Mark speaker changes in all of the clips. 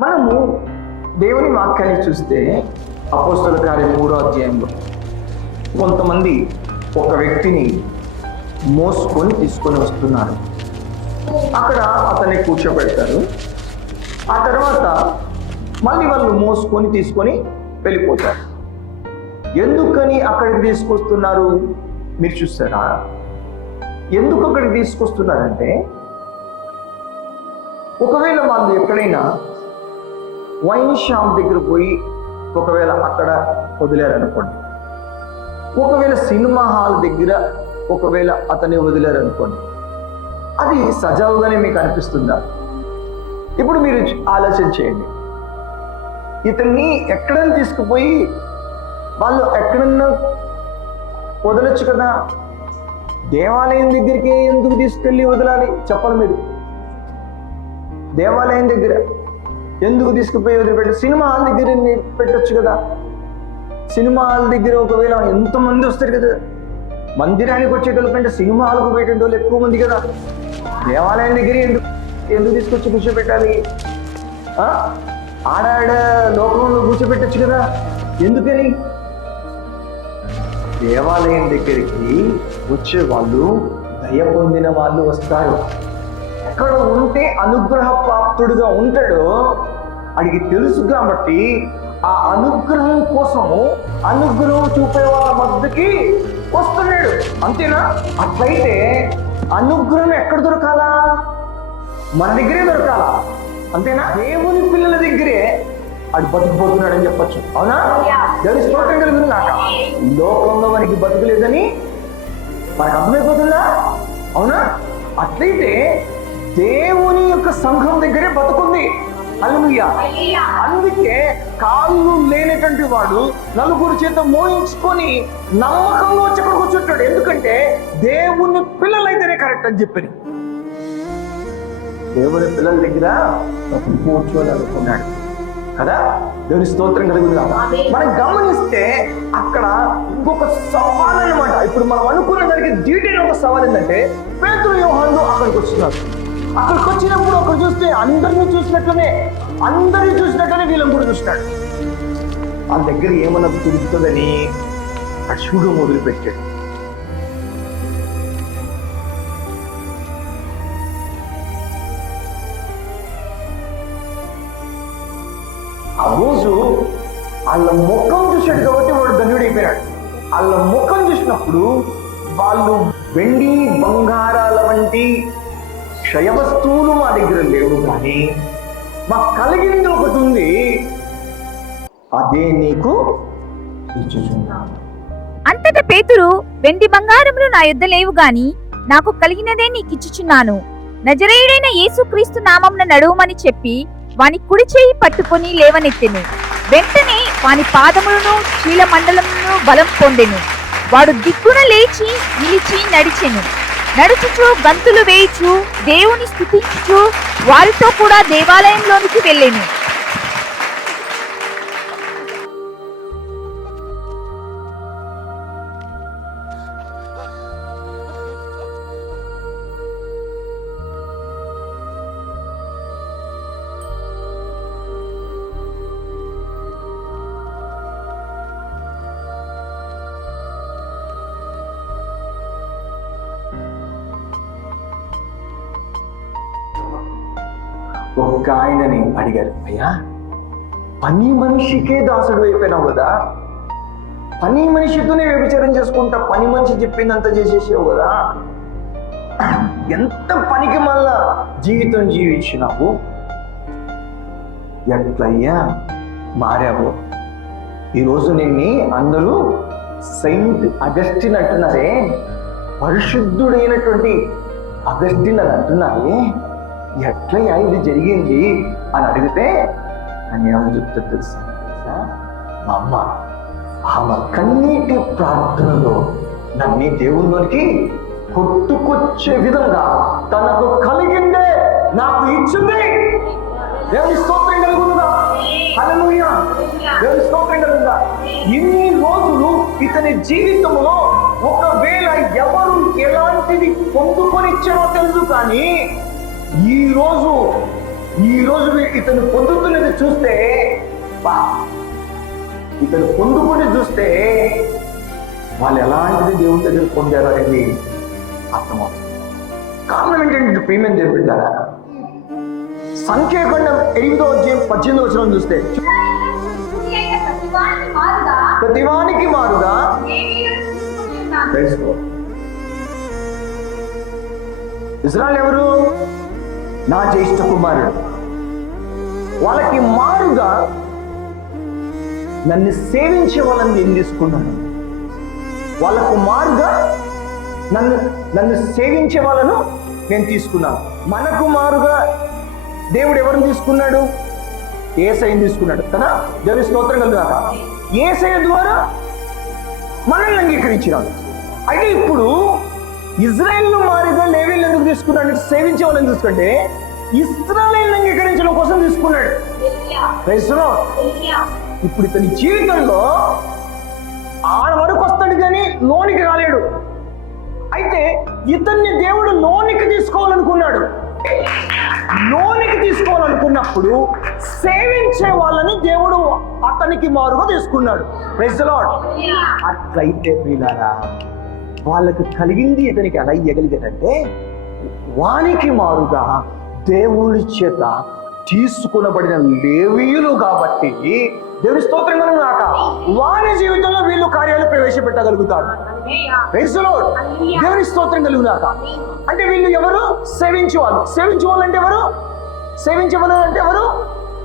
Speaker 1: మనము దేవుని వాక్యాన్ని చూస్తే అపోస్తుల కార్యం మూడో అధ్యాయంలో కొంతమంది ఒక వ్యక్తిని మోసుకొని తీసుకొని వస్తున్నారు. అక్కడ అతన్ని కూర్చోబెడతారు. ఆ తర్వాత మళ్ళీ వాళ్ళు మోసుకొని తీసుకొని వెళ్ళిపోతారు. ఎందుకని అక్కడికి తీసుకొస్తున్నారు? మీరు చూస్తారా? ఎందుకు అక్కడికి తీసుకొస్తున్నారంటే ఒకవేళ వాళ్ళు ఎక్కడైనా వైన్ షాప్ దగ్గర పోయి ఒకవేళ అక్కడ వదిలేరనుకోండి. ఒకవేళ సినిమా హాల్ దగ్గర ఒకవేళ అతన్ని వదిలేరనుకోండి. అది సజావుగానే మీకు అనిపిస్తుందా? ఇప్పుడు మీరు ఆలోచన చేయండి. ఇతన్ని ఎక్కడని తీసుకుపోయి వాళ్ళు ఎక్కడన్నా వదలొచ్చు కదా. దేవాలయం దగ్గరికి ఎందుకు తీసుకెళ్ళి వదలాలి? చెప్పండి మీరు. దేవాలయం దగ్గర ఎందుకు తీసుకుపోయి వదిలిపెట్టు? సినిమా హాల్ దగ్గర పెట్టచ్చు కదా? సినిమా హాల్ దగ్గర ఒకవేళ ఎంతమంది వస్తారు కదా? మందిరానికి వచ్చేటోళ్ళ కంటే సినిమా హాల్కు పోయేటోళ్ళు ఎక్కువ మంది కదా? దేవాలయం దగ్గర ఎందుకు ఎందుకు తీసుకొచ్చి కూర్చోబెట్టాలి? ఆ? ఆడాడ లోకంలో కూర్చోబెట్టచ్చు కదా? ఎందుకని? దేవాలయం దగ్గరికి వచ్చే వాళ్ళు దయ పొందిన వాళ్ళు వస్తారు. ఎక్కడ ఉంటే అనుగ్రహ ప్రాప్తుడుగా ఉంటాడో అడిగి తెలుసు కాబట్టి ఆ అనుగ్రహం కోసము అనుగ్రహం చూపే వాళ్ళ మధ్యకి వస్తున్నాడు. అంతేనా? అట్లయితే అనుగ్రహం ఎక్కడ దొరకాలా? మన దగ్గరే దొరకాలా? అంతేనా? దేవుని పిల్లల దగ్గరే అది బతుకుపోతున్నాడని చెప్పచ్చు. అవునా? దేవుని స్తోత్రం కలుగుతుంది కాక. లోకంలో మనకి బతుకులేదని మనకు అర్థమైపోతుందా? అవునా? అట్లయితే దేవుని యొక్క సంఘం దగ్గరే బతుకుంది. అల్లుయ్య అందుకే కాళ్ళు లేనటువంటి వాడు నలుగురు చేత మోయించుకొని నమ్మకంగా వచ్చి కూర్చుంటాడు. ఎందుకంటే దేవుని పిల్లలైతేనే కరెక్ట్ అని చెప్పని దేవుని పిల్లల దగ్గర కూర్చోని అనుకున్నాడు. కదా? దేవుని స్తోత్రం కలుగుతుందా మనం గమనిస్తే అక్కడ ఇంకొక సవాల్ అన్నమాట ఇప్పుడు మనం అనుకున్న దానికి డీటెయిల్ ఒక సవాల్ ఏంటంటే పేతురు యోహాన్లు అక్కడికి వచ్చినారు అక్కడికి వచ్చినప్పుడు అక్కడ చూస్తే అందరిని చూసినట్లనే అందరినీ చూసినట్లనే వీళ్ళని కూడా చూసినాడు. వాళ్ళ దగ్గర ఏమన్నా తిరుగుతుందని ఆ చూడు ఆ రోజు వాళ్ళ ముఖం చూశాడు కాబట్టి వాడు ధన్యుడైపోయాడు. వాళ్ళ ముఖం చూసినప్పుడు వాళ్ళు వెండి బంగారాల వంటి క్షయ వస్తువులు మా దగ్గర లేవు కానీ మాకు కలిగింది ఒకటి ఉంది. అదే నీకు ఇచ్చుచున్నాను.
Speaker 2: అంతట పేతురు వెండి బంగారములు నా యుద్ధ లేవు గాని నాకు కలిగినదే నీకిచ్చుచున్నాను నజరేయుడైన యేసుక్రీస్తు నామమున నడువుమని చెప్పి వాని కుడి చేయి పట్టుకొని లేవనెత్తెను. వెంటనే వాని పాదములను చీల మండలమును బలం పొందెను. వాడు దిక్కున లేచి నిలిచి నడిచెను. నడుచుచు గంతులు వేయిచు దేవుని స్థుతించుచు వారితో కూడా దేవాలయంలోనికి వెళ్ళాను.
Speaker 1: ఒక ఆయనని అడిగారు అయ్యా పని మనిషికే దాసుడు అయిపోయినావు కదా? పని మనిషితోనే వ్యభిచారం చేసుకుంటా పని మనిషి చెప్పిందంత చేసేసావు కదా? ఎంత పనికి మళ్ళా జీవితం జీవించినావు? ఎట్లయ్యా మారావు? ఈరోజు నిన్ని అందరూ సెయింట్ అగస్టిన్ అంటున్నారే పరిశుద్ధుడైనటువంటి అగస్టిన్ అని అంటున్నారే? ఎట్లయ్యా ఇది జరిగింది? అని అడిగితే అని ఏమని చెప్తే తెలుసా? మా అమ్మ ఆమె కన్నీటి ప్రార్థనలో నన్ను దేవుళ్ళకి కొట్టుకొచ్చే విధంగా తనకు కలిగిందే నాకు ఇచ్చింది. దేవుని స్తోత్రం కలుగుతుందా? హల్లెలూయా. దేవుని స్తోత్రం కలుగుతుందా? ఇన్ని రోజులు ఇతని జీవితంలో ఒకవేళ ఎవరు ఎలాంటిది పొందుకొని ఇచ్చారో తెలుసు కానీ ఈరోజు ఈరోజు ఇతను పొందుతున్నది చూస్తే బా ఇతను పొందుకుని చూస్తే వాళ్ళు ఎలాంటిది దేవుని దగ్గర పొందారు అనేది అర్థమవుతుంది. కారణం ఏంటంటే ప్రీమియం చేపెట్టారా సంఖ్యాఖండం ఎనిమిదో అధ్యాయం పద్దెనిమిదో వచ్చిన చూస్తే
Speaker 2: ప్రతివానికి మారుగా
Speaker 1: తెలుసుకో ఇజ్రాయల్ ఎవరు? నా జ్యేష్ఠ కుమారుడు. వాళ్ళకి మారుగా నన్ను సేవించే వాళ్ళని నేను తీసుకున్నాను. వాళ్ళకు మారుగా నన్ను నన్ను సేవించే వాళ్ళను నేను తీసుకున్నాను. మనకు మారుగా దేవుడు ఎవరిని తీసుకున్నాడు? ఏసైని తీసుకున్నాడు. కదా? దేవి స్తోత్రం కలుగుతారా ఏసై ద్వారా మనల్ని అంగీకరించినాడు. అయితే ఇప్పుడు ఇజ్రాయెల్ మారిగా లేవీలు ఎందుకు తీసుకున్నాడు? సేవించే వాళ్ళని తీసుకుంటే ఇస్రాయల్ అంగీకరించడం కోసం తీసుకున్నాడు. ఇప్పుడు ఇతని జీవితంలో ఆడ వరకు వస్తాడు కానీ లోనికి రాలేడు. అయితే ఇతన్ని దేవుడు లోనికి తీసుకోవాలనుకున్నాడు. లోనికి తీసుకోవాలనుకున్నప్పుడు సేవించే వాళ్ళని దేవుడు అతనికి మారుగా తీసుకున్నాడు. Praise lord
Speaker 2: hallelujah.
Speaker 1: అట్లయితే ప్రియులారా వాళ్ళకు కలిగింది ఇతనికి ఎలా ఇయ్యగలిగాడంటే వానికి మారుగా దేవుడి చేత తీసుకునబడిన లేవీయులు కాబట్టి దేవుని స్తోత్రం కలుగునాక వాని జీవితంలో వీళ్ళు కార్యాలు Lord. దేవుని స్తోత్రం కలుగునాక అంటే వీళ్ళు ఎవరు? సేవించే వాళ్ళు సేవించే వాళ్ళు అంటే ఎవరు? సేవించే వాళ్ళు అంటే ఎవరు?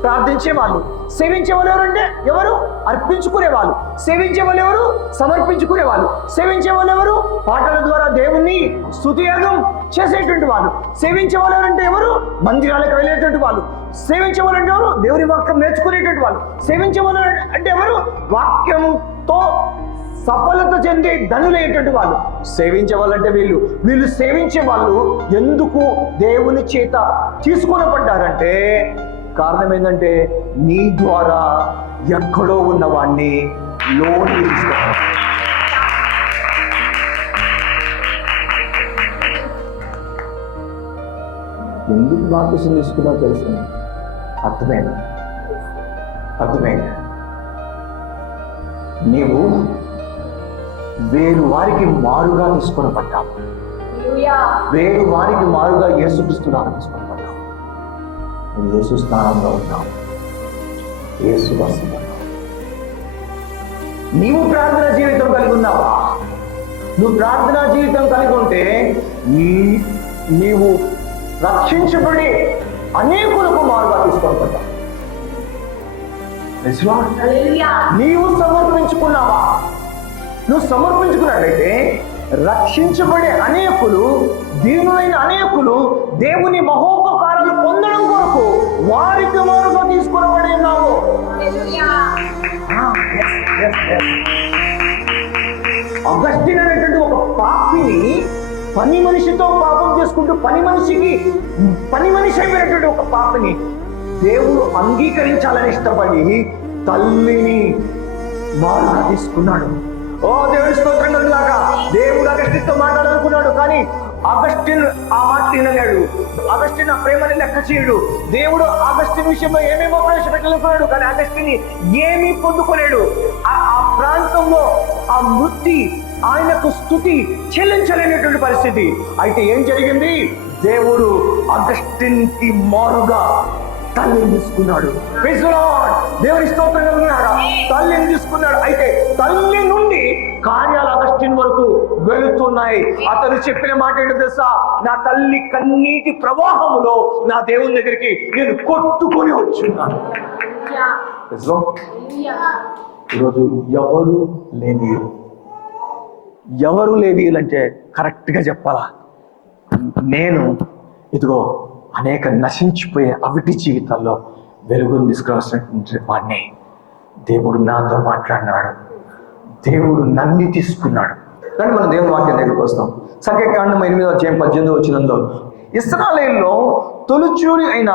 Speaker 1: ప్రార్థించే వాళ్ళు సేవించే వాళ్ళు ఎవరు? ఎవరు అర్పించుకునే వాళ్ళు సేవించే వాళ్ళు ఎవరు సమర్పించుకునే వాళ్ళు సేవించే వాళ్ళు ఎవరు పాటల ద్వారా దేవుణ్ణి స్తుతియాగం చేసేటువంటి వాళ్ళు సేవించే వాళ్ళు ఎవరంటే ఎవరు? మందిరాలకు వెళ్ళేటువంటి వాళ్ళు సేవించే వాళ్ళు అంటే ఎవరు దేవుని వాక్యం నేర్చుకునేటువంటి వాళ్ళు సేవించే వాళ్ళు అంటే ఎవరు? వాక్యంతో సఫలత చెంది ధనులయ్యేటువంటి వాళ్ళు సేవించే వాళ్ళంటే వీళ్ళు. వీళ్ళు సేవించే వాళ్ళు ఎందుకు దేవుని చేత తీసుకొనబడ్డారంటే కారణం ఏంటంటే నీ ద్వారా ఎక్కడో ఉన్న వాణ్ణి లోన్ ఎందుకు బాప్తిసం తీసుకున్నావు తెలుసు? అర్థమైంది? అర్థమైంది? నీవు వేరు వారికి మారుగా తీసుకొని పడ్డావు
Speaker 2: హల్లెలూయా.
Speaker 1: వేరు వారికి మారుగా యేసుక్రీస్తులాగా తీసుకొని పడ్డావు నువ్వు యేసు స్థానంలో ఉన్నావు యేసు వస్తున్నావు నీవు ప్రార్థన జీవితం కలిగి ఉన్నావా? నువ్వు ప్రార్థన జీవితం కలిగి ఉంటే నీవు రక్షించబడి అనేకులకు మారుగా తీసుకొని పడ్డావు Praise the Lord.
Speaker 2: హల్లెలూయా.
Speaker 1: నీవు సమర్పించుకున్నావా? నువ్వు సమర్పించుకున్నట్లయితే రక్షించబడే అనేకులు దీనులైన అనేకులు దేవుని మహోపకారాలు కొరకు వారికి వారుగా తీసుకునబడి ఉన్నావు. అగస్టిన్ అనేటువంటి ఒక పాపిని పని మనిషితో పాపం చేసుకుంటూ పని మనిషికి పని మనిషి అయిపోయినటువంటి ఒక పాపిని దేవుడు అంగీకరించాలని ఇష్టపడి తల్లిని మారుగా తీసుకున్నాడు. ఓ దేవుడి స్తోత్రం కలుగుగాక దేవుడు అగస్టిన్తో మాట్లాడాలనుకున్నాడు కానీ అగస్టిన్ ఆ మాట వినలేడు. అగస్టిన్ ఆ ప్రేమని లెక్క చేయడు. దేవుడు అగస్టిన్ విషయంలో ఏమేమో ప్రవేశపెట్టలేకున్నాడు కానీ అగస్టిని ఏమీ పొందుకోలేడు. ఆ ఆ ప్రాంతంలో ఆ మృతి ఆయనకు స్థుతి చెల్లించలేనటువంటి పరిస్థితి. అయితే ఏం జరిగింది? దేవుడు అగస్టిన్కి మారుగా తల్లిని తీసుకున్నాడు. దేవుని స్తోత్రం తల్లిని తీసుకున్నాడు. అయితే తల్లి నుండి కార్యాలు అగస్టిన్ వరకు వెళుతున్నాయి. అతను చెప్పిన మాట ఏంటో తెలుసా? నా తల్లి కన్నీటి ప్రవాహములో నా దేవుని దగ్గరికి నేను కొట్టుకొని వచ్చున్నాను.
Speaker 2: హల్లెలూయా.
Speaker 1: ఎవరు
Speaker 2: లేని
Speaker 1: ఈరోజు ఎవరు లేని ఎవరు లేవీలంటే కరెక్ట్గా చెప్పాలా? నేను ఇదిగో అనేక నశించిపోయే అవిటి జీవితాల్లో వెలుగును తీసుకురావాల్సినటువంటి వాడిని దేవుడు నాతో మాట్లాడినాడు. దేవుడు నన్ను తీసుకున్నాడు. కానీ మనం దేవుని వాక్యం దగ్గరికి వస్తాం. సంఖ్యాకాండం ఎనిమిదో అధ్యాయం పద్దెనిమిది వచ్చినంలో ఇస్రాలేల్లో తొలిచూరి అయిన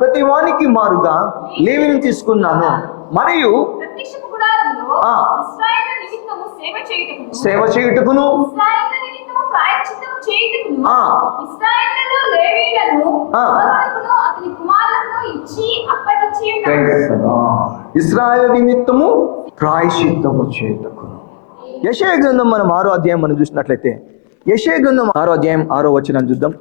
Speaker 1: ప్రతి వానికి మారుగా లేవిని తీసుకున్నాను. మరియు
Speaker 2: సేవ చేయుటకును.
Speaker 1: ఇస్రాయేల్ నిమిత్తము ప్రాయశ్చిత్తము చేతకు యశయ గ్రంథం మనం ఆరో అధ్యాయం మనం చూసినట్లయితే యశయ గ్రంథం ఆరో అధ్యాయం ఆరో వచ్చిన చూద్దాం.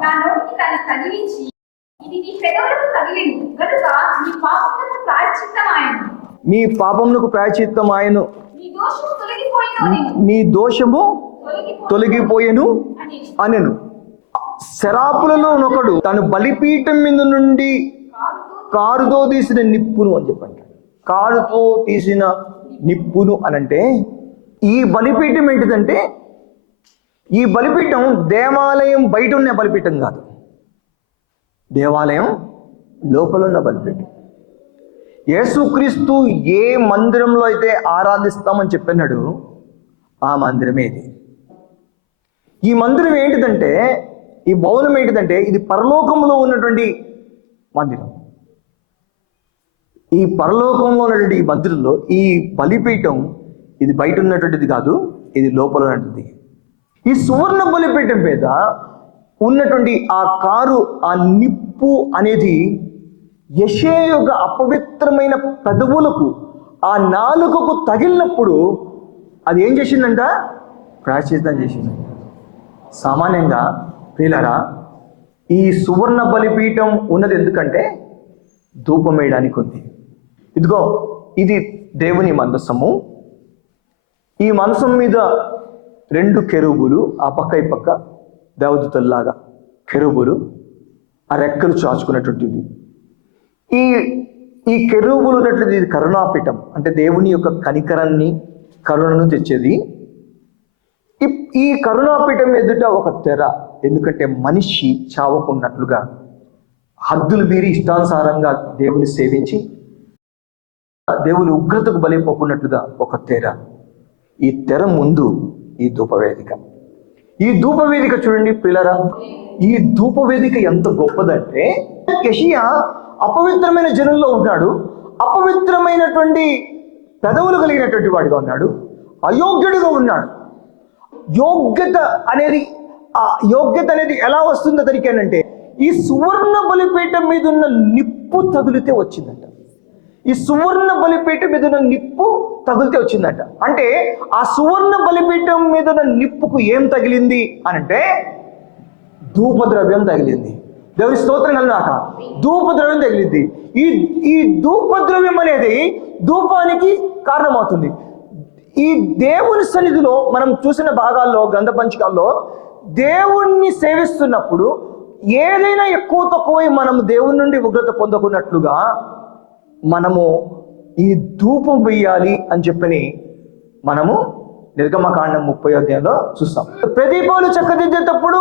Speaker 2: పాపములకు
Speaker 1: మీ పాపమునకు ప్రాయచిత్తం ఆయను మీ దోషము
Speaker 2: తొలగిపో
Speaker 1: తొలగిపోయెను
Speaker 2: అని
Speaker 1: అనెను. శరాపులలో ఒకడు తను బలిపీఠం మీద నుండి కారుతో తీసిన నిప్పును అని చెప్పండి. కారుతో తీసిన నిప్పును అనంటే ఈ బలిపీఠం ఏంటిదంటే ఈ బలిపీఠం దేవాలయం బయట ఉన్న బలిపీఠం కాదు. దేవాలయం లోపల ఉన్న బలిపీఠం. యేసుక్రీస్తు ఏ మందిరంలో అయితే ఆరాధిస్తామని చెప్పినాడు ఆ మందిరమే ఇది. ఈ మందిరం ఏంటిదంటే ఈ భవనం ఏంటిదంటే ఇది పరలోకంలో ఉన్నటువంటి మందిరం. ఈ పరలోకంలో ఉన్నటువంటి ఈ మందిరంలో ఈ బలిపీఠం ఇది బయట ఉన్నటువంటిది కాదు ఇది లోపల ఉన్నటువంటిది. ఈ సువర్ణ బలిపీఠం మీద ఉన్నటువంటి ఆ కారు ఆ నిప్పు అనేది యశే యొక్క అపవిత్రమైన పెదవులకు ఆ నాలుకకు తగిలినప్పుడు అది ఏం చేసిందంట? ప్రాయశ్చిత్తం చేసింది సామాన్యంగా ప్రియులరా ఈ సువర్ణ బలిపీఠం ఉన్నది ఎందుకంటే ధూపం వేయడానికి ఉంది. ఇదిగో ఇది దేవుని మందసము. ఈ మనసం మీద రెండు కెరుబులు ఆ పక్క ఈ పక్క దేవదూతల్లాగా కెరుబులు ఆ రెక్కలు చాచుకున్నటువంటిది. ఈ ఈ కెరుబులు ఉన్నటువంటి ఇది కరుణాపీఠం అంటే దేవుని యొక్క కనికరాన్ని కరుణను తెచ్చేది. ఈ కరుణాపీఠం ఎదుట ఒక తెర. ఎందుకంటే మనిషి చావకున్నట్లుగా హద్దులు మీరి ఇష్టానుసారంగా దేవుని సేవించి దేవుని ఉగ్రతకు బలైపోకున్నట్లుగా ఒక తెర. ఈ తెర ముందు ఈ ధూపవేదిక. ఈ ధూపవేదిక చూడండి పిల్లరా. ఈ ధూపవేదిక ఎంత గొప్పదంటే యషియా అపవిత్రమైన జనంలో ఉన్నాడు. అపవిత్రమైనటువంటి పెదవులు కలిగినటువంటి వాడిగా ఉన్నాడు. అయోగ్యుడిగా ఉన్నాడు. యోగ్యత అనేది ఆ యోగ్యత అనేది ఎలా వస్తుందో అంటే ఈ సువర్ణ బలిపీఠం మీద ఉన్న నిప్పు తగిలితే వచ్చిందంట. ఈ సువర్ణ బలిపీఠం మీద ఉన్న నిప్పు తగిలితే వచ్చిందంట. అంటే ఆ సువర్ణ బలిపీఠం మీద ఉన్న నిప్పుకు ఏం తగిలింది అని అంటే ధూపద్రవ్యం తగిలింది. దేవుని స్తోత్రం కలిగినాక ధూపద్రవ్యం తగిలింది. ఈ ఈ ధూపద్రవ్యం అనేది ధూపానికి కారణమవుతుంది. ఈ దేవుని సన్నిధిలో మనం చూసిన భాగాల్లో గ్రంథ పంచకాల్లో దేవుణ్ణి సేవిస్తున్నప్పుడు ఏదైనా ఎక్కువ తక్కువ మనం దేవుని నుండి ఉగ్రత పొందకున్నట్లుగా మనము ఈ ధూపం వేయాలి అని చెప్పని మనము నిర్గమకాండం ముప్పై అధ్యాయంలో చూస్తాం. ప్రదీపాలు చక్కదిద్దేటప్పుడు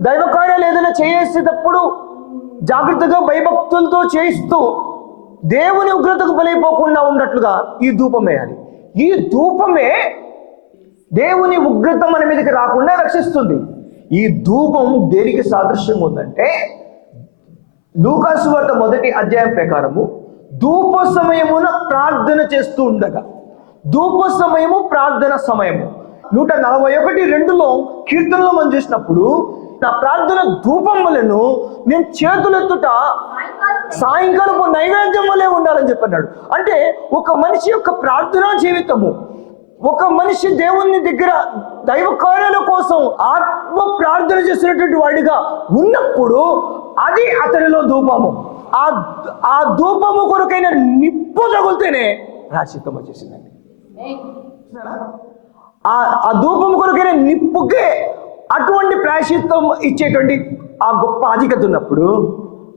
Speaker 1: దైవ కార్యాలు ఏదైనా చేసేటప్పుడు జాగ్రత్తగా భయభక్తులతో చేయిస్తూ దేవుని ఉగ్రతకు బలైపోకుండా ఉన్నట్లుగా ఈ ధూపం వేయాలి. ఈ ధూపమే దేవుని ఉగ్రత మన మీదకి రాకుండా రక్షిస్తుంది. ఈ ధూపం దేనికి సాదృశ్యంగా ఉందంటే లూకాసు వార్త మొదటి అధ్యాయం ప్రకారము ధూప సమయమున ప్రార్థన చేస్తూ ఉండగా ధూప సమయము ప్రార్థన సమయము. నూట నలభై ఒకటి రెండులో కీర్తనలో మనం చూసినప్పుడు నా ప్రార్థన ధూపం వలెను నేను చేతులెత్తుట సాయంకాలపు నైవేద్యం వలె ఉండాలని చెప్పన్నాడు. అంటే ఒక మనిషి యొక్క ప్రార్థనా జీవితము ఒక మనిషి దేవుని దగ్గర దైవ కార్యాల కోసం ఆత్మ ప్రార్థన చేసినటువంటి వాడిగా ఉన్నప్పుడు అది అతనిలో ధూపము. ఆ ఆ ధూపము కొరకైన నిప్పు తగులితేనే రాశిత్వం చేసిందండి. ఆ ఆ ధూపం కొరకైన నిప్పుకే అటువంటి ప్రాశిత్వం ఇచ్చేటువంటి ఆ గొప్ప ఆధిక్యత ఉన్నప్పుడు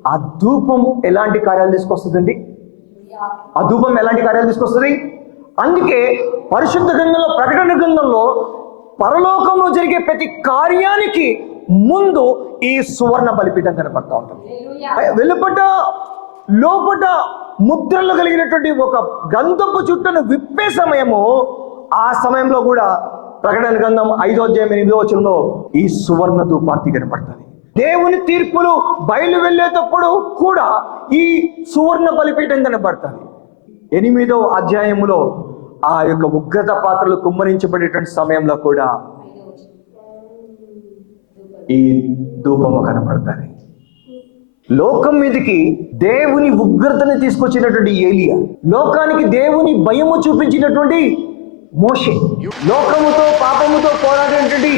Speaker 1: ఆ ధూపం ఎలాంటి కార్యాలు తీసుకొస్తుందండి? ఆ ధూపం ఎలాంటి కార్యాలు తీసుకొస్తుంది? అందుకే పరిశుద్ధ గ్రంథంలో ప్రకటన గ్రంథంలో పరలోకంలో జరిగే ప్రతి కార్యానికి ముందు ఈ సువర్ణ బలిపీఠం కనపడతా ఉంటుంది. వెలుపట లోపట ముద్రలు కలిగినటువంటి ఒక గంధపు చుట్టను విప్పే సమయము ఆ సమయంలో కూడా ప్రకటన గ్రంథం ఐదో అధ్యాయం ఎనిమిదో వచనంలో ఈ సువర్ణ ధూపార్తి కనపడుతుంది. దేవుని తీర్పులు బయలు వెళ్ళేటప్పుడు కూడా ఈ సువర్ణ బలిపీఠం కనపడుతుంది. ఎనిమిదో అధ్యాయములో ఆ యొక్క ఉగ్రత పాత్రలు కుమ్మరించబడేటువంటి సమయంలో కూడా ఈ ధూపము కనపడతాయి లోకం మీదకి దేవుని ఉగ్రతని తీసుకొచ్చినటువంటి ఏలియా లోకానికి దేవుని భయము చూపించినటువంటి మోషే లోకముతో పాపముతో పోరాడేటువంటి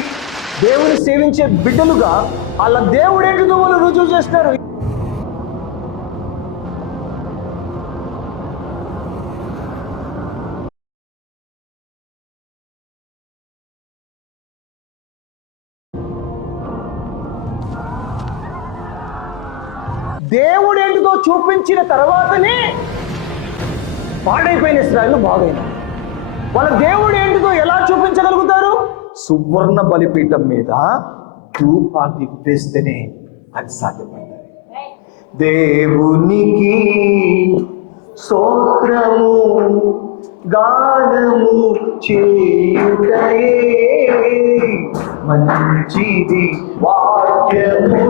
Speaker 1: దేవుని సేవించే బిడ్డలుగా వాళ్ళ దేవుడేంటిదో వాళ్ళు రుజువు చేస్తారు దేవుడేంటిదో చూపించిన తర్వాతనే పాడైపోయిన ఇస్రాయల్ బాగైన వాళ్ళ దేవుడు ఏంటిదో ఎలా చూపించగలుగుతారు? సువర్ణ బలిపీఠం మీద ధూపాన్ని వేస్తేనే అది సాధ్యపడుతుంది దేవునికి స్తోత్రము గానము చేయుటయే మంచిది వాక్యము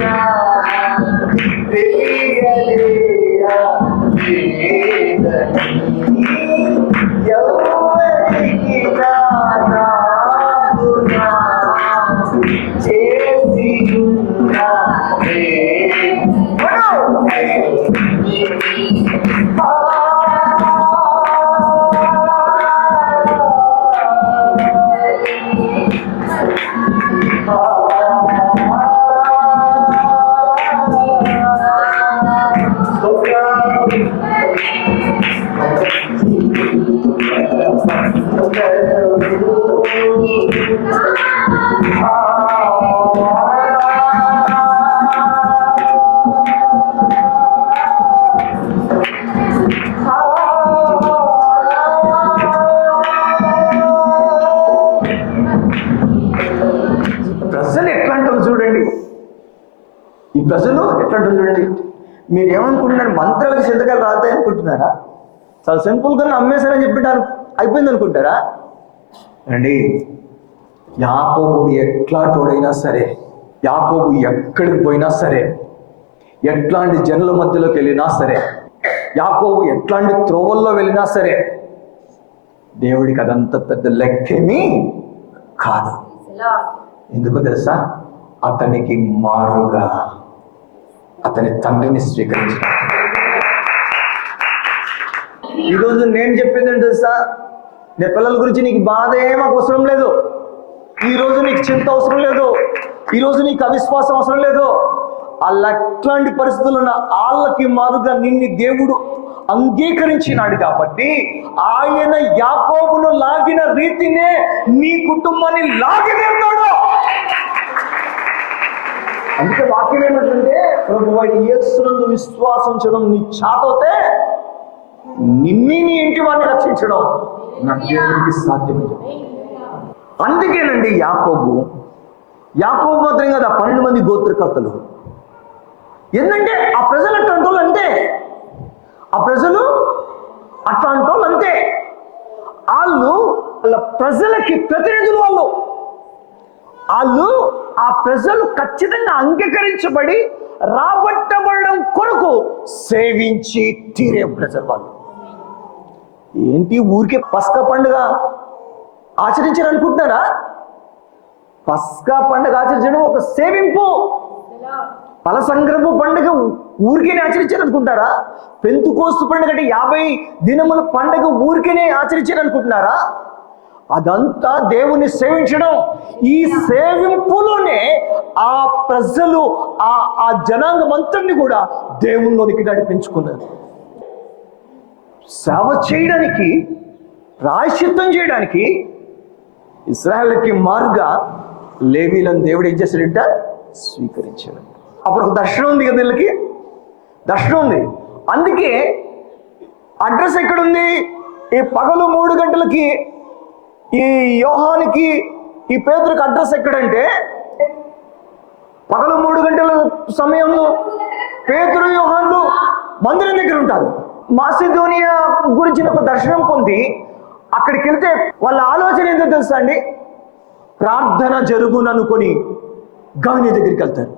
Speaker 1: Yeah. Yeah. Yeah. ఈ ప్రజలు ఎట్లాంటివి చూడండి. మీరు ఏమనుకుంటున్నారు మంత్రాలకు సంతకాలు రాతాయి అనుకుంటున్నారా? చాలా సింపుల్గా నమ్మేశారని చెప్పి అయిపోయింది అనుకుంటారా? అండి యాకోబు ఎట్లాంటోడైనా సరే యాకోబు ఎక్కడికి పోయినా సరే ఎట్లాంటి జనుల మధ్యలోకి వెళ్ళినా సరే యాకోబు ఎట్లాంటి త్రోవల్లో వెళ్ళినా సరే దేవుడికి అదంత పెద్ద లెక్కేమీ కాదు. ఎందుకో తెలుసా? అతనికి మారుగా. అతని తండ్రిని స్వీకరించిన. ఈరోజు నేను చెప్పేది తెలుసా నీ పిల్లల గురించి నీకు బాధ ఏం అవసరం లేదు. ఈ రోజు నీకు చింత అవసరం లేదు. ఈ రోజు నీకు అవిశ్వాసం అవసరం లేదు. వాళ్ళ ఎట్లాంటి పరిస్థితులు ఉన్న వాళ్ళకి మారుగా నిన్ను దేవుడు అంగీకరించినాడు కాబట్టి ఆయన యాకోబును లాగిన రీతినే నీ కుటుంబాన్ని లాగి అందుకే వాక్యం ఏమంటుంది? ప్రభువైన యేసునందు విశ్వాసించడం నీ చాతవుతే నిన్ని నీ ఇంటి వారిని రక్షించడం నా దేవునికి సాధ్యమే అందుకేనండి యాకోబు యాకోబు మాత్రం కదా పన్నెండు మంది గోత్రకర్తలు. ఎందుకంటే ఆ ప్రజలు అట్లాంటి అంతే. ఆ ప్రజలు అట్లాంటి అంతే. వాళ్ళు వాళ్ళ ప్రజలకి ప్రతినిధులు వాళ్ళు. వాళ్ళు ఆ ప్రజలు ఖచ్చితంగా అంగీకరించబడి రాబట్టబడడం కొరకు సేవించి తీరే ప్రజలు వాళ్ళు. ఏంటి ఊరికే పస్క పండుగ ఆచరించారు అనుకుంటున్నారా పస్కా పండుగ ఆచరించడం ఒక సేవింపు. పల సంక్రమ పండుగ ఊరికేనే ఆచరించారు అనుకుంటారా పెంతుకోస్తు పండుగ అంటే యాభై దినముల పండుగ ఊరికేనే ఆచరించారు అనుకుంటున్నారా అదంతా దేవుని సేవించడం. ఈ సేవింపులోనే ఆ ప్రజలు ఆ ఆ జనాంగం అంతటిని కూడా దేవునిలోనికి నడిపించుకున్నారు సేవ చేయడానికి ప్రాయశ్చిత్తం చేయడానికి ఇస్రాయల్కి మారుగా లేవీలను దేవుడు ఏం చేశాడంట? స్వీకరించాడు. అప్పుడు ఒక దర్శనం ఉంది కదా వీళ్ళకి? దర్శనం ఉంది. అందుకే అడ్రస్ ఎక్కడుంది? ఈ పగలు మూడు గంటలకి ఈ యోహానికి ఈ పేదరికి అడ్రస్ ఎక్కడంటే పగలు మూడు గంటల సమయంలో పేతురు యోహాన్లు మందిరం దగ్గర ఉంటారు. మాసిధోనియా గురించిన ఒక దర్శనం పొంది అక్కడికి వెళ్తే వాళ్ళ ఆలోచన ఏంటో తెలుసా అండి? ప్రార్థన జరుగుననుకొని గవిని దగ్గరికి వెళ్తారు.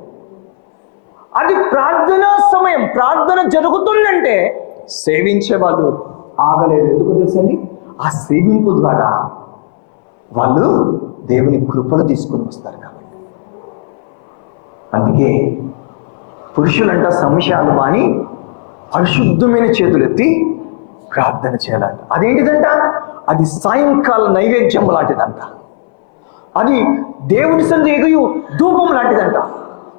Speaker 1: అది ప్రార్థనా సమయం ప్రార్థన జరుగుతుందంటే సేవించే వాళ్ళు ఆగలేదు ఎందుకు తెలుసండి ఆ సేవింపు ద్వారా వాళ్ళు దేవుని కృపను తీసుకొని వస్తారు కాబట్టి. అందుకే పురుషులంట సంశయాలు మాని పరిశుద్ధమైన చేతులు ఎత్తి ప్రార్థన చేయాలంట. అదేంటిదంట? అది సాయంకాల నైవేద్యం లాంటిదంట. అది దేవుని సందు ఎగుయు ధూపం లాంటిదంట.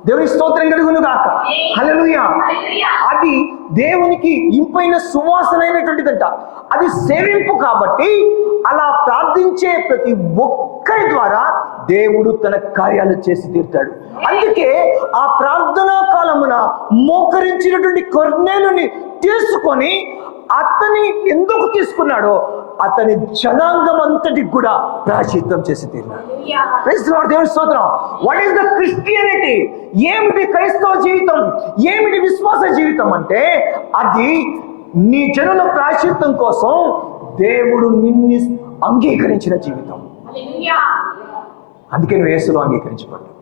Speaker 1: దేవుని స్తోత్రం కలుగును కాక హల్లెలూయా. అది దేవునికి ఇంపైన సువాసనైనటువంటిదంట. అది సేవింపు కాబట్టి అలా ప్రార్థించే ప్రతి ఒక్కరి ద్వారా దేవుడు తన కార్యాలు చేసి తీరుతాడు. అందుకే ఆ ప్రార్థనా కాలమున మోకరించినటువంటి కొర్నేలుని తీసుకొని అతని ఎందుకు తీసుకున్నాడో అతని జనాంగం అంతటికి కూడా ప్రాచిత్తం చేసి తీరినాడు. దేవుని స్తోత్రం. వాట్ ఈస్ ద క్రిస్టియనిటీ ఏమిటి క్రైస్తవ జీవితం? ఏమిటి విశ్వాస జీవితం అంటే అది నీ జనుల ప్రాచిత్తం కోసం దేవుడు నిన్ను అంగీకరించిన జీవితం. అందుకే నువ్వు యేసులో అంగీకరించబడ్డావు.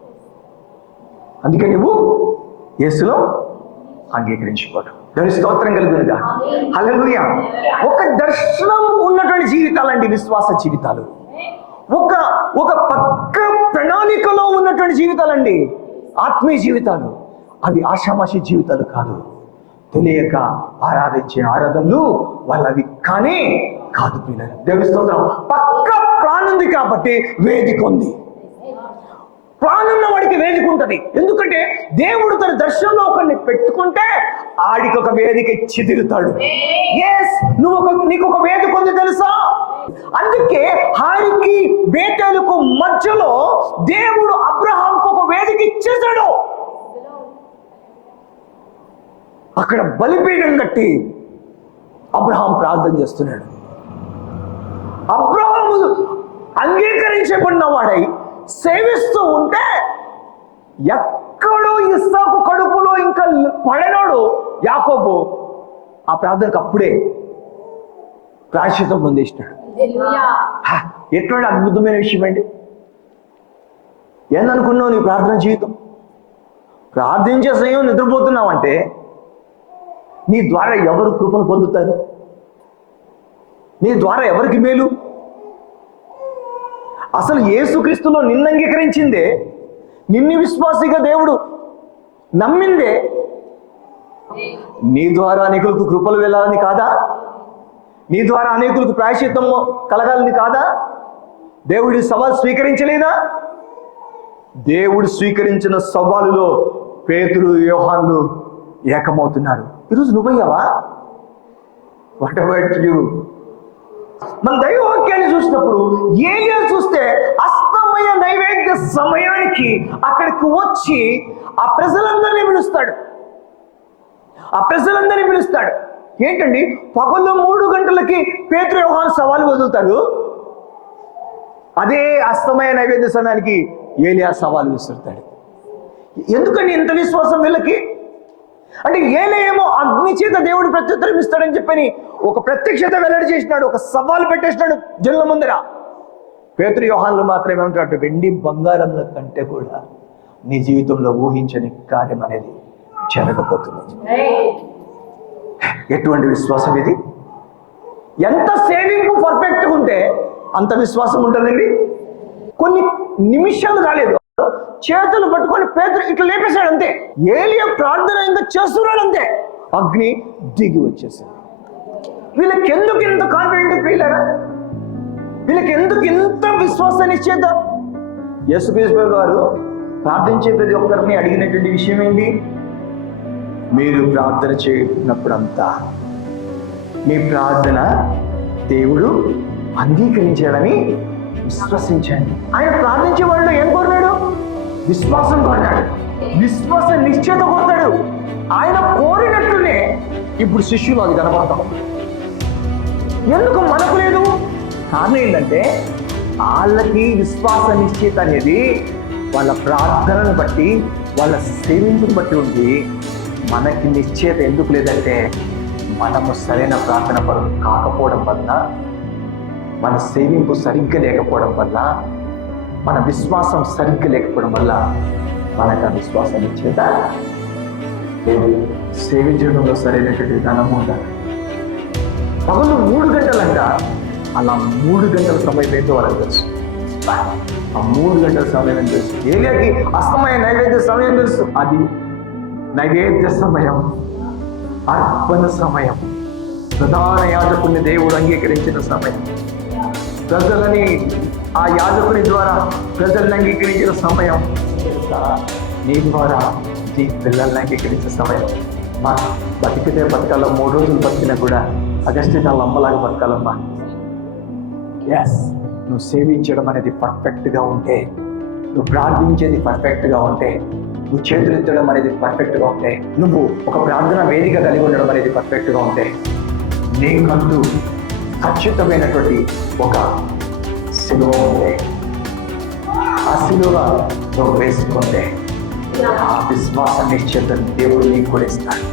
Speaker 1: అందుకే నువ్వు యేసులో అంగీకరించబడ్డావు. దేవుని స్తోత్రం కలుగునుగా. హల్లెలూయా. ఒక దర్శనం ఉన్నటువంటి జీవితాలండి విశ్వాస జీవితాలు. ఒక ఒక పక్క ప్రణాళికలో ఉన్నటువంటి జీవితాలండి ఆత్మీయ జీవితాలు. అవి ఆషామాషి జీవితాలు కాదు. తెలియక ఆరాధించే ఆరాధనలు వాళ్ళవి కానీ కాదు పిల్లలు. దేవుని స్తోత్రం. పక్క ఉంది కాబట్టి వేదిక ఉంది. ప్లాన్ ఉన్న వాడికి వేదిక ఉంటుంది. ఎందుకంటే దేవుడు తన దర్శనంలో ఒకరిని పెట్టుకుంటే ఆడికి ఒక వేదిక ఇచ్చి తిరుగుతాడు. ఎస్ నువ్వు ఒక నీకు ఒక వేదిక ఉంది తెలుసా? అందుకే హారికి బేతేలకు మధ్యలో దేవుడు అబ్రహాంకు ఒక వేదిక ఇచ్చేశాడు. అక్కడ బలిపీఠం కట్టి అబ్రహాం ప్రార్థన చేస్తున్నాడు. అబ్రహాము అంగీకరించబడిన వాడై సేవిస్తూ ఉంటే ఎక్కడో ఇస్సాకు కడుపులో యాకోబు ఆ ప్రార్థనకు అప్పుడే ప్రాశ్చితం పొందేసినాడు. ఎటువంటి అద్భుతమైన విషయం అండి? ఏందనుకున్నావు నీ ప్రార్థన జీవితం? ప్రార్థించే సమయం నిద్రపోతున్నావంటే నీ ద్వారా ఎవరు కృపను పొందుతారు? నీ ద్వారా ఎవరికి మేలు? అసలు యేసుక్రీస్తులో నిన్ను అంగీకరించిందే నిన్ను విశ్వాసిగా దేవుడు నమ్మిందే నీ ద్వారా అనేకులకు కృపలు వెళ్ళాలని కాదా? నీ ద్వారా అనేకులకు ప్రాయశ్చిత్తం కలగాలని కాదా? దేవుడి సవాల్ స్వీకరించలేదా? దేవుడు స్వీకరించిన సవాలులో పేతులు యోహాన్లు ఏకమవుతున్నారు. ఈరోజు నువ్వయ్యావా? వాట్ అబౌట్ యూ మన దైవవాక్యాన్ని చూసినప్పుడు ఏలియా చూస్తే అస్తమయ నైవేద్య సమయానికి అక్కడికి వచ్చి ఆ ప్రజలందరినీ పిలుస్తాడు. ఆ ప్రజలందరినీ పిలుస్తాడు. ఏంటండి? పగలు మూడు గంటలకి పేతురు సవాలు వదులుతాడు. అదే అస్తమయ నైవేద్య సమయానికి ఏలియా సవాలు విసురుతాడు. ఎందుకండి ఇంత విశ్వాసం వీళ్ళకి? అంటే ఏలేమో అగ్ని చేత దేవుడు ప్రత్యుత్తరం ఇస్తాడని చెప్పని ఒక ప్రత్యక్షత వెల్లడి చేసినాడు ఒక సవాల్ పెట్టేసినాడు జనుల ముందర. పేతృ యోహాన్లు మాత్రం ఏమంటాడు వెండి బంగారం కంటే కూడా నీ జీవితంలో ఊహించని కార్యం అనేది జరగబోతుంది ఎటువంటి విశ్వాసం ఇది? ఎంత సేవింగ్ పర్ఫెక్ట్గా ఉంటే అంత విశ్వాసం ఉంటుందండి. కొన్ని నిమిషాలు కాలేదు చేతులు పట్టుకొని పేదలు ఇట్లా లేపేశాడు అంతే. ఏలియ ప్రార్థన ఇంకా చేస్తున్నాడు అంతే. అగ్ని దిగి వచ్చేసింది. వీళ్ళకి ఎందుకు ఇంత కాన్ఫిడెంట్ ఫీలరా వీళ్ళకి ఎందుకు ఇంత విశ్వాసాన్ని ఇచ్చేద్దా? యేసుక్రీస్తు గారు ప్రార్థించే ప్రతి ఒక్కరిని అడిగినటువంటి విషయం ఏంటి? మీరు ప్రార్థన చేసినప్పుడంతా మీ ప్రార్థన దేవుడు అంగీకరించాడని విశ్వసించండి. ఆయన ప్రార్థించే వాళ్ళు ఏం కోరినాడు? విశ్వాసం కోరినాడు. విశ్వాస నిశ్చయత కోరుతాడు. ఆయన కోరినట్లునే ఇప్పుడు శిష్యులు అది కనబడతాం ఎందుకు మనకు లేదు? కారణం ఏంటంటే వాళ్ళకి విశ్వాస నిశ్చయత అనేది వాళ్ళ ప్రార్థనను బట్టి వాళ్ళ సేవింపుని బట్టి ఉంది. మనకి నిశ్చయత ఎందుకు లేదంటే మనము సరైన ప్రార్థన పరులు కాకపోవడం వల్ల మన సేవింపు సరిగ్గా లేకపోవడం వల్ల మన విశ్వాసం సరిగ్గా లేకపోవడం వల్ల మనకు ఆ విశ్వాసం నిశ్చయిత లేదు. సేవించడంలో సరైనటువంటి విధానము ఉండాలి పగలు మూడు గంటలంట. అలా మూడు గంటల సమయం ఏంటో వాళ్ళకి తెలుసు. ఆ మూడు గంటల సమయం ఏంటో తెలుసు? ఏలియాకి అస్తమయ నైవేద్య సమయం తెలుసు. అది నైవేద్య సమయం అర్పణ సమయం. ప్రధాన యాజకుని దేవుడు అంగీకరించిన సమయం. ప్రజలని ఆ యాజకుని ద్వారా ప్రజల్ని అంగీకరించిన సమయం. నీ ద్వారా నీ పిల్లల్ని అంగీకరించే సమయం. మా బతికితే బతకాల మూడు రోజులు బతికినా కూడా అగస్టిన నా బతకాలమ్మా. ఎస్ నువ్వు సేవించడం అనేది పర్ఫెక్ట్గా ఉంటే నువ్వు ప్రార్థించేది పర్ఫెక్ట్గా ఉంటే నువ్వు చేతులెత్తడం అనేది పర్ఫెక్ట్గా ఉంటే నువ్వు ఒక ప్రార్థన వేదిక కలిగి ఉండడం అనేది పర్ఫెక్ట్గా ఉంటే నీకంటూ ఖచ్చితమైనటువంటి ఒక సిలువ ఉంటే ఆ సిలువ నువ్వు వేసుకుంటే ఆ విశ్వాస నిశ్చయతను దేవుడు నీకు కూడా ఇస్తాడు.